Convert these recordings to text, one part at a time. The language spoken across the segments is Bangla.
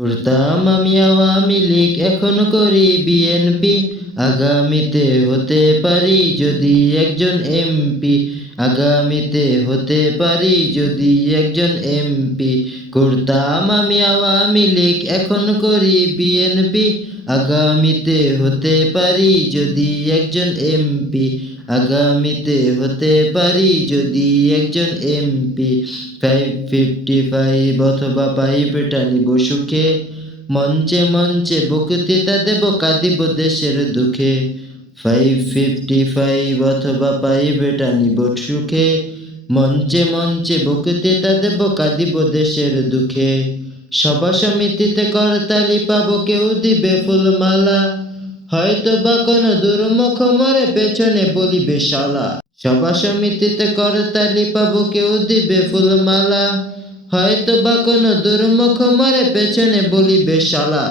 করতাম আমি আওয়ামী লীগ, এখন করি বিএনপি। আগামীতে হতে পারি যদি একজন এমপি। আগামীতে হতে পারি যদি একজন এমপি। করতাম আমি আওয়ামী লীগ, এখন করি বিএনপি। আগামীতে হতে পারি যদি একজন এমপি। আগামীতে হতে পারি যদি একজন এমপি। 555 অথবা পাইপটা নিব সুখে, মঞ্চে মঞ্চে বক্তৃতা দেব, কাঁদিব দেশের দুঃখে। 555 অথবা পাইপটা নিব সুখে, মঞ্চে মঞ্চে বক্তৃতা দেব, কাঁদিব দেশের দুঃখে। সভা সমিতিতে করতালি পাবো, কেউ দিবে ফুলমালা, হয়তো বা কোনো দুর্মুখ মরে পেছনে বলিবে শালা। সভা সমিতিতে করতালি পাবো, কেউ দিবে ফুলমালা, হয়তো বা কোনো দুর্মুখ মরে পেছনে বলিবে শালা।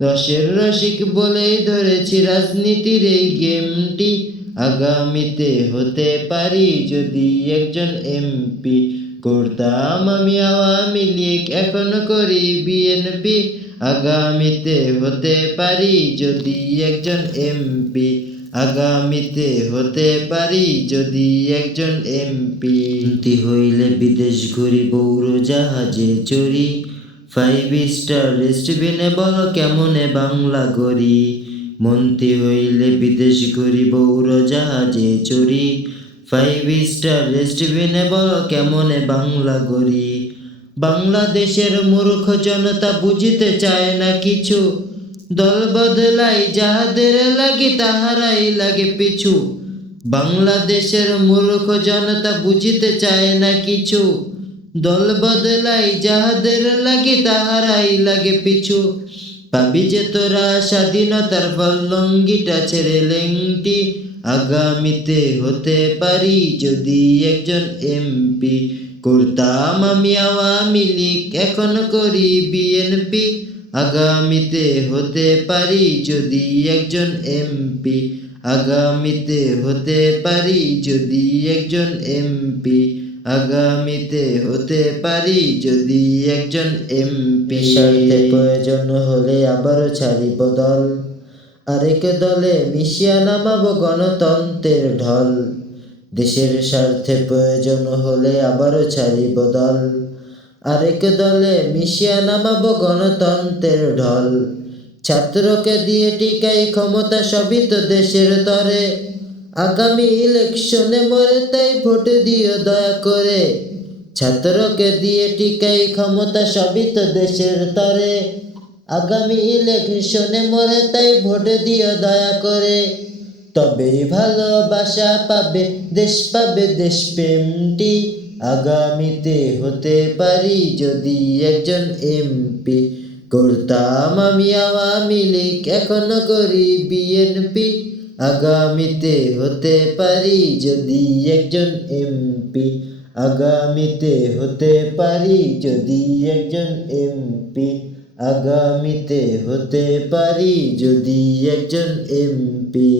রসের রসিক বলেই ধরেছি রাজনীতির এই গেমটি। আগামীতে হতে পারি যদি একজন এমপি। করতাম আমি আওয়ামী লীগ, এখন করি বিএনপি। আগামীতে হতে পারি যদি একজন এমপি। আগামীতে হতে পারি যদি একজন এমপি। মন্ত্রী হইলে বিদেশ ঘুরিব, উড়োজাহাজে চড়ি, 5 স্টার রেস্টুরেন্টে বলো কেমনে বাংলা গড়ি। মন্ত্রী হইলে বিদেশ ঘুরিব, উড়োজাহাজে চড়ি, 5 স্টার রেস্টুরেন্টে বলো কেমনে বাংলা গড়ি। বাংলাদেশের মূর্খ জনতা বুঝিতে চায় না কিছু, দল বদলাই যাহাদের লাগি তাহারাই লাগে পিছু। বাংলাদেশের মূর্খ জনতা বুঝিতে চায় না কিছু, দল বদলাই যাহাদের লাগি তাহারাই লাগে পিছু। পাবি যে তোরা স্বাধীনতার ফল, লঙ্গিটা ছেড়ে লেংটি। আগামীতে হতে পারি যদি একজন এমপি। করতাম আমি আওয়ামী লীগ, এখন করি বিএনপি। আগামীতে হতে পারি যদি একজন এমপি। আগামীতে হতে পারি যদি একজন এমপি। আগামীতে হতে পারি যদি একজন এমপি। স্বার্থে প্রয়োজন হলে আবারও ছাড়িব দল, আরেক দলে মিশিয়া নামাবো গণতন্ত্রের ঢল। দেশের স্বার্থে প্রয়োজন হলে আবারও ছাড়িব দল, আরেক দলে মিশিয়া নামাবো গণতন্ত্রের ঢল। ছাত্রকে দিয়ে টিকাই ক্ষমতা, সবই তো দেশের তরে। আগামী ইলেকশনে মরে তাই ভোট দিও দয়া করে। ছাত্রকে দিয়ে টিকাই ক্ষমতা, সবই তো দেশের তরে। আগামী ইলেকশনে মরে তাই ভোট দিও দয়া করে। তবেই ভালোবাসা পাবে দেশ, পাবে দেশপ্রেমটি। আগামীতে হতে পারি যদি একজন এমপি। করতাম আমি আওয়ামী লীগ, এখন করি বিএনপি। আগামীতে হতে পারি যদি একজন এমপি। আগামীতে হতে পারি যদি একজন এমপি। আগামীতে হতে পারি যদি একজন এমপি।